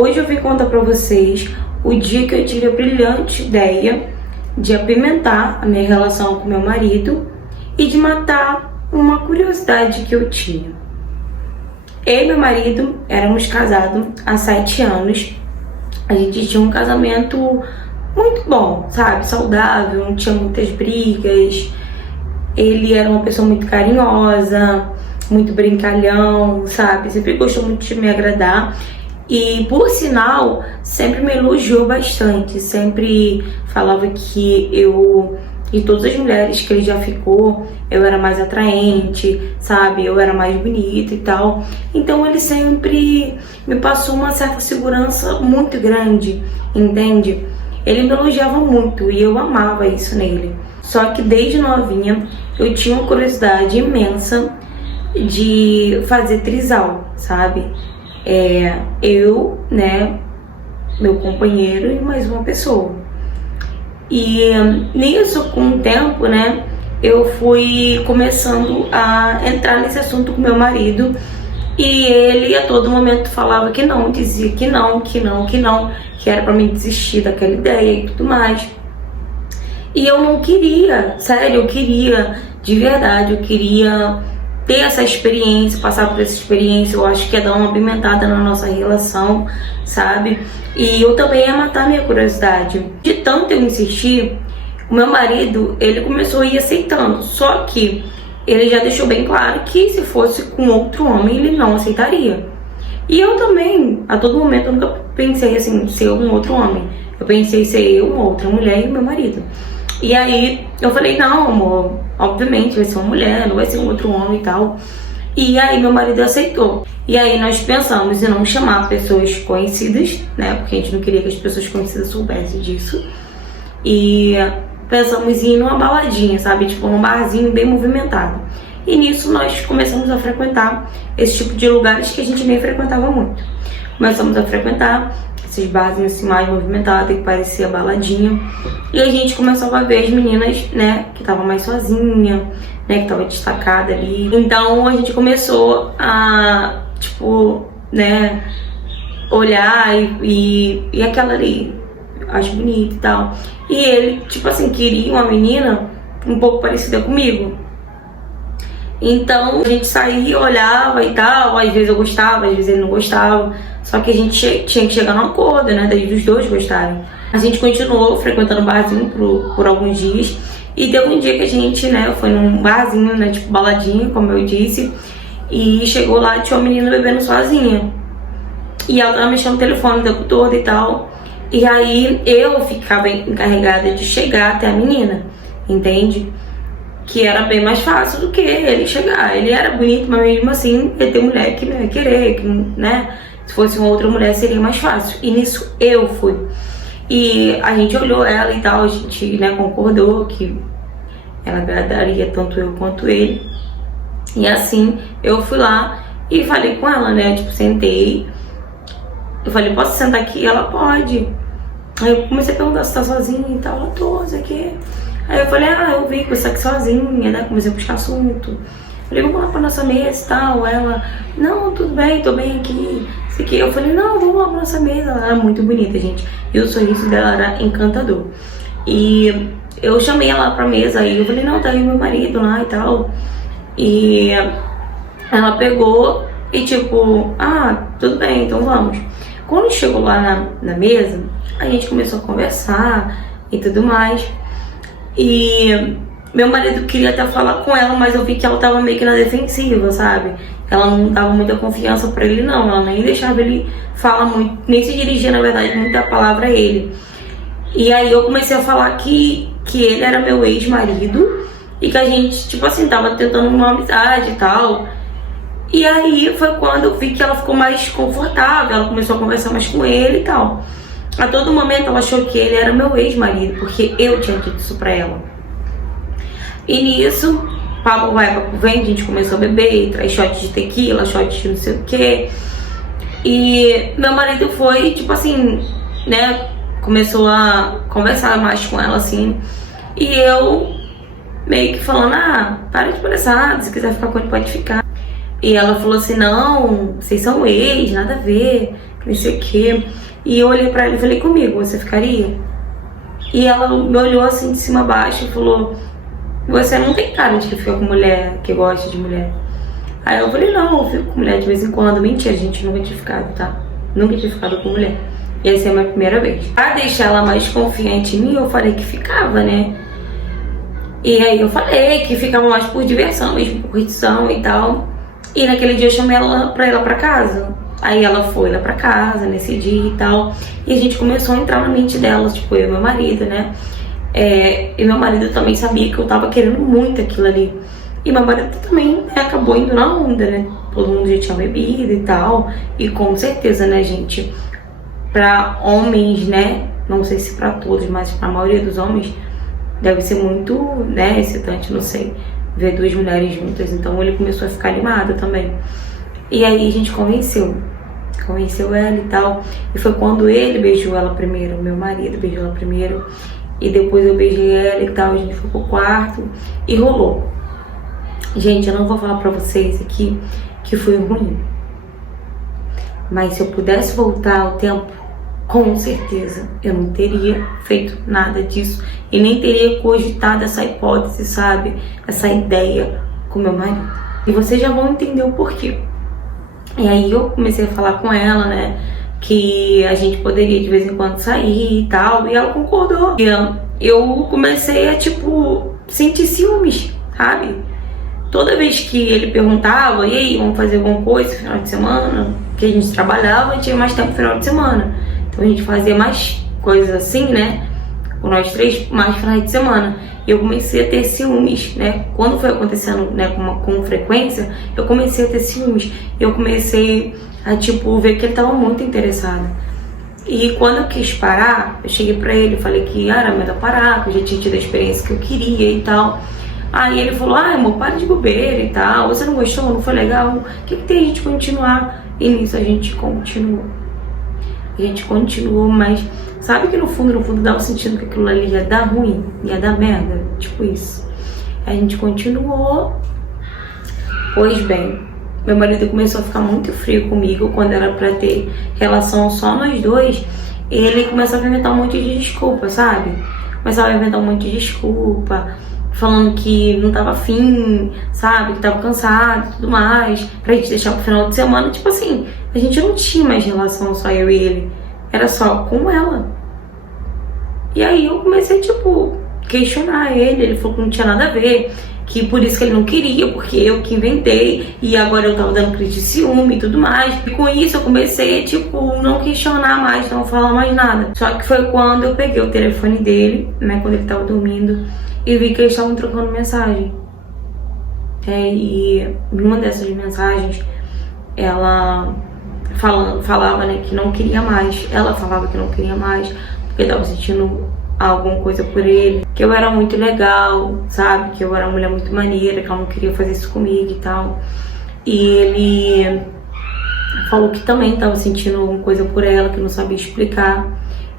Hoje eu vim contar pra vocês o dia que eu tive a brilhante ideia de apimentar a minha relação com meu marido e de matar uma curiosidade que eu tinha. Eu e meu marido éramos casados há 7 anos. A gente tinha um casamento muito bom, sabe? Saudável, não tinha muitas brigas. Ele era uma pessoa muito carinhosa, muito brincalhão, sabe? Sempre gostou muito de me agradar. E, por sinal, sempre me elogiou bastante. Sempre falava que eu, de todas as mulheres que ele já ficou, eu era mais atraente, sabe? Eu era mais bonita e tal. Então ele sempre me passou uma certa segurança muito grande, entende? Ele me elogiava muito e eu amava isso nele. Só que desde novinha eu tinha uma curiosidade imensa de fazer trisal, sabe? Eu, né, meu companheiro e mais uma pessoa. E nisso, com o tempo, né, eu fui começando a entrar nesse assunto com meu marido. E ele a todo momento falava que não, dizia que não, que era pra mim desistir daquela ideia e tudo mais. E eu não queria, sério, eu queria, de verdade, eu queria ter essa experiência, passar por essa experiência. Eu acho que ia dar uma apimentada na nossa relação, sabe? E eu também ia matar minha curiosidade. De tanto eu insistir, o meu marido, ele começou a ir aceitando. Só que ele já deixou bem claro que se fosse com outro homem, ele não aceitaria. E eu também, a todo momento, eu nunca pensei assim, ser um outro homem. Eu pensei ser eu, uma outra mulher e meu marido. E aí eu falei, não, amor, obviamente vai ser uma mulher, não vai ser um outro homem e tal. E aí meu marido aceitou. E aí nós pensamos em não chamar pessoas conhecidas, né? Porque a gente não queria que as pessoas conhecidas soubessem disso. E pensamos em ir numa baladinha, sabe? Tipo num barzinho bem movimentado. E nisso nós começamos a frequentar esse tipo de lugares que a gente nem frequentava muito. Começamos a frequentar esses barzinhos assim mais movimentados, que parecia baladinha. E a gente começou a ver as meninas, né, que estavam mais sozinha, né, que tava destacada ali. Então a gente começou a, tipo, né, olhar e aquela ali, acho bonita e tal. E ele, tipo assim, queria uma menina um pouco parecida comigo. Então a gente saía, olhava e tal, às vezes eu gostava, às vezes ele não gostava. Só que a gente tinha que chegar num acordo, né, dos dois gostarem. A gente continuou frequentando o barzinho por alguns dias. E teve um dia que a gente, né, foi num barzinho, né, tipo baladinha, como eu disse. E chegou lá e tinha uma menina bebendo sozinha. E ela tava mexendo no telefone o tempo todo e tal. E aí eu ficava encarregada de chegar até a menina, entende? Que era bem mais fácil do que ele chegar. Ele era bonito, mas mesmo assim, ele tem mulher que não ia querer, que, né? Se fosse uma outra mulher seria mais fácil. E nisso eu fui. E a gente olhou ela e tal, a gente, né, concordou que ela agradaria tanto eu quanto ele. E assim, eu fui lá e falei com ela, né? Tipo, sentei. Eu falei, posso sentar aqui? Ela pode. Aí eu comecei a perguntar se tá sozinha e tal. Ela tô, isso aqui. Aí eu falei, eu vi que você tá aqui sozinha, né? Comecei a puxar assunto. Falei, vamos lá pra nossa mesa e tal. Ela, não, tudo bem, tô bem aqui. Isso aqui. Eu falei, não, vamos lá pra nossa mesa. Ela era muito bonita, gente. E o sorriso dela era encantador. E eu chamei ela pra mesa aí. Eu falei, não, tá aí meu marido lá e tal. E ela pegou e tipo, tudo bem, então vamos. Quando chegou lá na mesa, a gente começou a conversar e tudo mais. E meu marido queria até falar com ela, mas eu vi que ela tava meio que na defensiva, sabe? Ela não dava muita confiança pra ele, não. Ela nem deixava ele falar muito, nem se dirigia, na verdade, muita palavra a ele. E aí eu comecei a falar que ele era meu ex-marido e que a gente, tipo assim, tava tentando uma amizade e tal. E aí foi quando eu vi que ela ficou mais confortável, ela começou a conversar mais com ele e tal. A todo momento ela achou que ele era meu ex-marido, porque eu tinha dito isso pra ela. E nisso, papo vai, papo vem, a gente começou a beber, traz shot de tequila, shot de não sei o que. E meu marido foi, tipo assim, né, começou a conversar mais com ela, assim. E eu meio que falando, para de palhaçada, se quiser ficar com ele pode ficar. E ela falou assim, não, vocês são ex, nada a ver, não sei o quê. E eu olhei pra ela e falei, comigo, você ficaria? E ela me olhou assim de cima a baixo e falou, você não tem cara de que fica com mulher, que gosta de mulher. Aí eu falei, não, eu fico com mulher de vez em quando. Mentira, a gente nunca tinha ficado, tá? Nunca tinha ficado com mulher. E essa é a minha primeira vez. Pra deixar ela mais confiante em mim, eu falei que ficava, né? E aí eu falei que ficava mais por diversão, mesmo por curtição e tal. E naquele dia eu chamei ela pra ir lá pra casa. Aí ela foi lá pra casa nesse dia e tal. E a gente começou a entrar na mente dela, tipo, eu e meu marido, né? E meu marido também sabia que eu tava querendo muito aquilo ali. E meu marido também, né, acabou indo na onda, né? Todo mundo já tinha bebido e tal. E com certeza, né, gente? Pra homens, né? Não sei se pra todos, mas pra maioria dos homens, deve ser muito, né, excitante, não sei, ver duas mulheres juntas. Então ele começou a ficar animado também. E aí a gente convenceu ela e tal. E foi quando ele beijou ela primeiro, meu marido beijou ela primeiro. E depois eu beijei ela e tal, a gente foi pro quarto e rolou. Gente, eu não vou falar pra vocês aqui que foi ruim. Mas se eu pudesse voltar ao tempo, com certeza eu não teria feito nada disso. E nem teria cogitado essa hipótese, sabe? Essa ideia com meu marido. E vocês já vão entender o porquê. E aí eu comecei a falar com ela, né? Que a gente poderia de vez em quando sair e tal. E ela concordou. E eu comecei a, tipo, sentir ciúmes, sabe? Toda vez que ele perguntava, e aí, vamos fazer alguma coisa no final de semana? Que a gente trabalhava e tinha mais tempo no final de semana. Então a gente fazia mais coisas assim, né? Com nós três, mais finais de semana. E eu comecei a ter ciúmes, né? Quando foi acontecendo, né, com frequência, eu comecei a ter ciúmes. Eu comecei a, tipo, ver que ele tava muito interessado. E quando eu quis parar, eu cheguei pra ele, falei que era melhor parar, que eu já tinha tido a experiência que eu queria e tal. Aí ele falou, amor, para de bobeira e tal, você não gostou, não foi legal, o que tem a gente continuar? E nisso a gente continuou. Mas sabe que no fundo dava sentido que aquilo ali ia dar ruim, ia dar merda, tipo isso. A gente continuou. Pois bem, meu marido começou a ficar muito frio comigo quando era pra ter relação só nós dois. Ele começou a inventar um monte de desculpa, sabe? Começava a inventar um monte de desculpa, falando que não tava afim, sabe? Que tava cansado e tudo mais, pra gente deixar pro final de semana. Tipo assim, a gente não tinha mais relação, só eu e ele. Era só com ela. E aí eu comecei, tipo, questionar ele. Ele falou que não tinha nada a ver, que por isso que ele não queria, porque eu que inventei. E agora eu tava dando crise de ciúme e tudo mais. E com isso eu comecei, tipo, não questionar mais, não falar mais nada. Só que foi quando eu peguei o telefone dele, né, quando ele tava dormindo, e vi que eles estavam trocando mensagem. E numa dessas mensagens, ela falava, né, que não queria mais. Ela falava que não queria mais, porque tava sentindo alguma coisa por ele. Que eu era muito legal, sabe? Que eu era uma mulher muito maneira, que ela não queria fazer isso comigo e tal. E ele falou que também tava sentindo alguma coisa por ela, que não sabia explicar.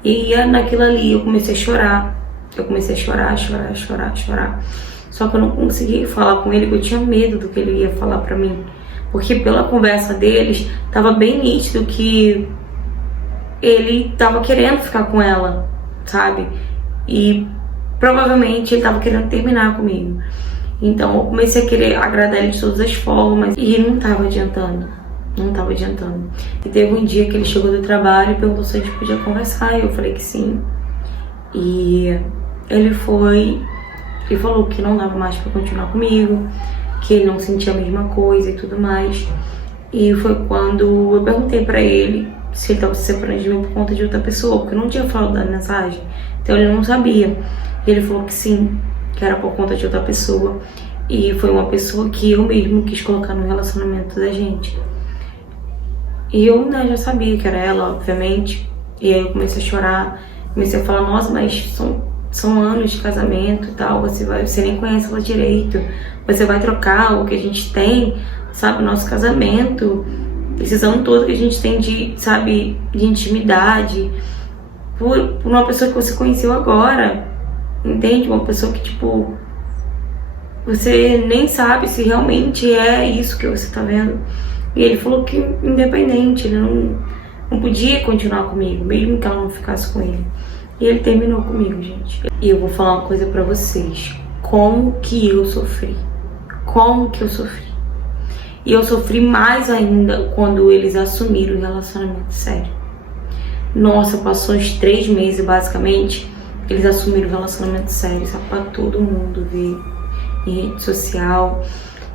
E naquilo ali eu comecei a chorar. Eu comecei a chorar. Só que eu não consegui falar com ele, porque eu tinha medo do que ele ia falar pra mim. Porque pela conversa deles, tava bem nítido que ele tava querendo ficar com ela, sabe? E provavelmente ele tava querendo terminar comigo. Então eu comecei a querer agradar ele de todas as formas e não tava adiantando. E teve um dia que ele chegou do trabalho e perguntou se a gente podia conversar. E eu falei que sim. E ele foi e falou que não dava mais pra continuar comigo, que ele não sentia a mesma coisa e tudo mais. E foi quando eu perguntei pra ele se ele tava se separando de mim por conta de outra pessoa, porque eu não tinha falado da mensagem, então ele não sabia. E ele falou que sim, que era por conta de outra pessoa, e foi uma pessoa que eu mesmo quis colocar no relacionamento da gente. E eu, né, já sabia que era ela, obviamente. E aí eu comecei a chorar, comecei a falar, nossa, mas são anos de casamento e tal, você nem conhece ela direito, você vai trocar o que a gente tem, sabe, nosso casamento, esses anos todos que a gente tem de, sabe, de intimidade, por uma pessoa que você conheceu agora, entende? Uma pessoa que, tipo, você nem sabe se realmente é isso que você tá vendo. E ele falou que independente, ele não podia continuar comigo, mesmo que ela não ficasse com ele. E ele terminou comigo, gente. E eu vou falar uma coisa pra vocês. Como que eu sofri? Como que eu sofri? E eu sofri mais ainda quando eles assumiram o relacionamento sério. Nossa, passou uns 3 meses, basicamente, eles assumiram o relacionamento sério, sabe? Pra todo mundo ver em rede social.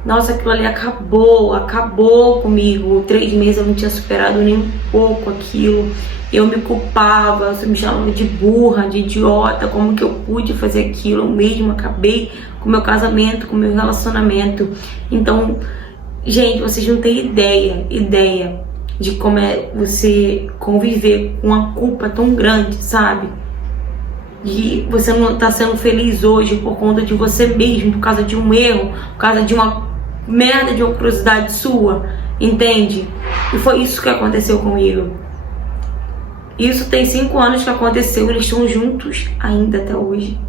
Nossa, aquilo ali acabou comigo. 3 meses eu não tinha superado nem um pouco aquilo. Eu me culpava, você me chamava de burra, de idiota, como que eu pude fazer aquilo? Eu mesma acabei com o meu casamento, com o meu relacionamento. Então, gente, vocês não têm ideia de como é você conviver com uma culpa tão grande, sabe? De você não tá sendo feliz hoje por conta de você mesmo, por causa de um erro, por causa de uma merda, de uma curiosidade sua, entende? E foi isso que aconteceu comigo. Isso tem 5 anos que aconteceu, eles estão juntos ainda até hoje.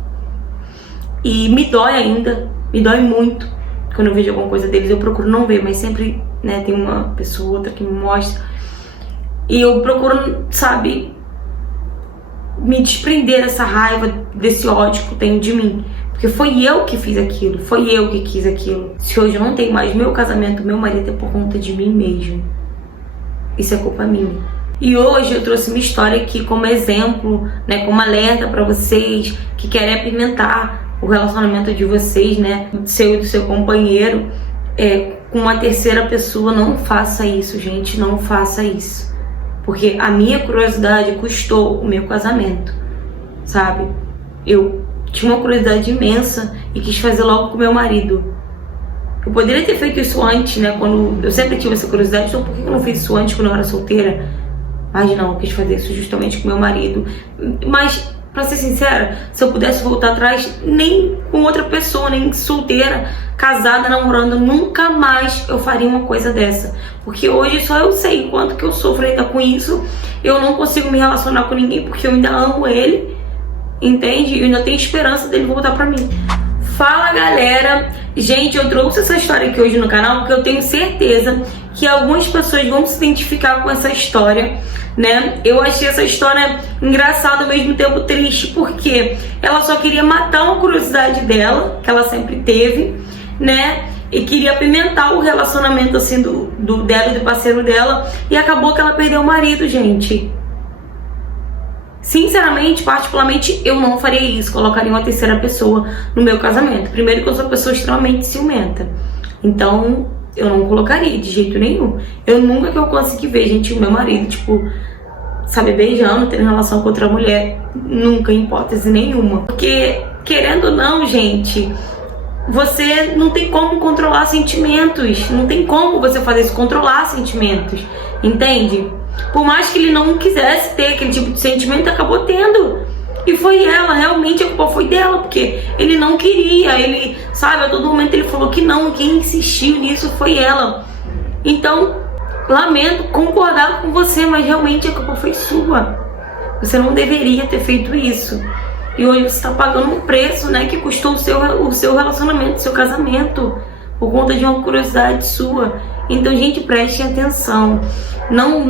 E me dói ainda, me dói muito quando eu vejo alguma coisa deles. Eu procuro não ver, mas sempre, né, tem uma pessoa ou outra que me mostra. E eu procuro, sabe, me desprender dessa raiva, desse ódio que eu tenho de mim. Porque foi eu que fiz aquilo, foi eu que quis aquilo. Se hoje eu não tenho mais meu casamento, meu marido, é por conta de mim mesmo. Isso é culpa minha. E hoje eu trouxe minha história aqui como exemplo, né, como alerta para vocês que querem apimentar o relacionamento de vocês, né, do seu e do seu companheiro, com uma terceira pessoa. Não faça isso, gente, não faça isso. Porque a minha curiosidade custou o meu casamento, sabe? Eu tinha uma curiosidade imensa e quis fazer logo com meu marido. Eu poderia ter feito isso antes, né, quando eu sempre tive essa curiosidade. Então por que eu não fiz isso antes, quando eu era solteira? Mas não, eu quis fazer isso justamente com meu marido. Mas, pra ser sincera, se eu pudesse voltar atrás, nem com outra pessoa, nem solteira, casada, namorando, nunca mais eu faria uma coisa dessa. Porque hoje só eu sei quanto que eu sofro ainda com isso. Eu não consigo me relacionar com ninguém porque eu ainda amo ele, entende? Eu ainda tenho esperança dele voltar pra mim. Fala, galera! Gente, eu trouxe essa história aqui hoje no canal porque eu tenho certeza que algumas pessoas vão se identificar com essa história, né? Eu achei essa história engraçada, ao mesmo tempo triste, porque ela só queria matar uma curiosidade dela, que ela sempre teve, né? E queria apimentar o relacionamento, assim, dela e do parceiro dela, e acabou que ela perdeu o marido, gente. Sinceramente, particularmente, eu não faria isso, colocaria uma terceira pessoa no meu casamento. Primeiro que eu sou uma pessoa extremamente ciumenta, então eu não colocaria de jeito nenhum. Eu nunca que eu consegui ver, gente, o meu marido, tipo, sabe, beijando, tendo relação com outra mulher, nunca, em hipótese nenhuma. Porque, querendo ou não, gente, você não tem como controlar sentimentos, não tem como você fazer isso, controlar sentimentos, entende? Por mais que ele não quisesse ter aquele tipo de sentimento, acabou tendo. E foi ela, realmente a culpa foi dela, porque ele não queria, ele, sabe, a todo momento ele falou que não, quem insistiu nisso foi ela. Então, lamento concordar com você, mas realmente a culpa foi sua. Você não deveria ter feito isso. E hoje você está pagando um preço, né, que custou o seu relacionamento, o seu casamento, por conta de uma curiosidade sua. Então, gente, prestem atenção. Não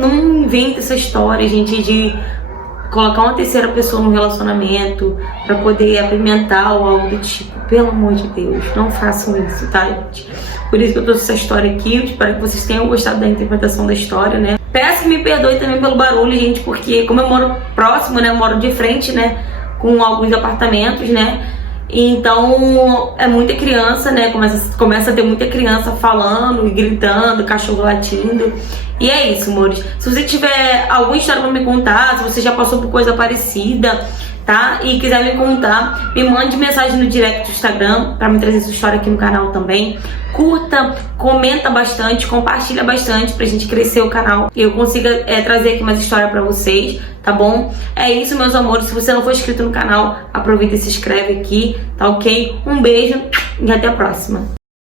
invente essa história, gente, de colocar uma terceira pessoa no relacionamento pra poder apimentar ou algo do tipo. Pelo amor de Deus, não façam isso, tá, gente? Por isso que eu trouxe essa história aqui. Eu espero que vocês tenham gostado da interpretação da história, né? Peço que me perdoe também pelo barulho, gente, porque como eu moro próximo, né, eu moro de frente, né, com alguns apartamentos, né? Então é muita criança, né? Começa a ter muita criança falando e gritando, cachorro latindo. E é isso, amores. Se você tiver alguma história pra me contar, se você já passou por coisa parecida, tá? E quiser me contar, me mande mensagem no direct do Instagram pra me trazer sua história aqui no canal também. Curta, comenta bastante, compartilha bastante pra gente crescer o canal e eu consiga trazer aqui mais história pra vocês, tá bom? É isso, meus amores. Se você não for inscrito no canal, aproveita e se inscreve aqui, tá ok? Um beijo e até a próxima.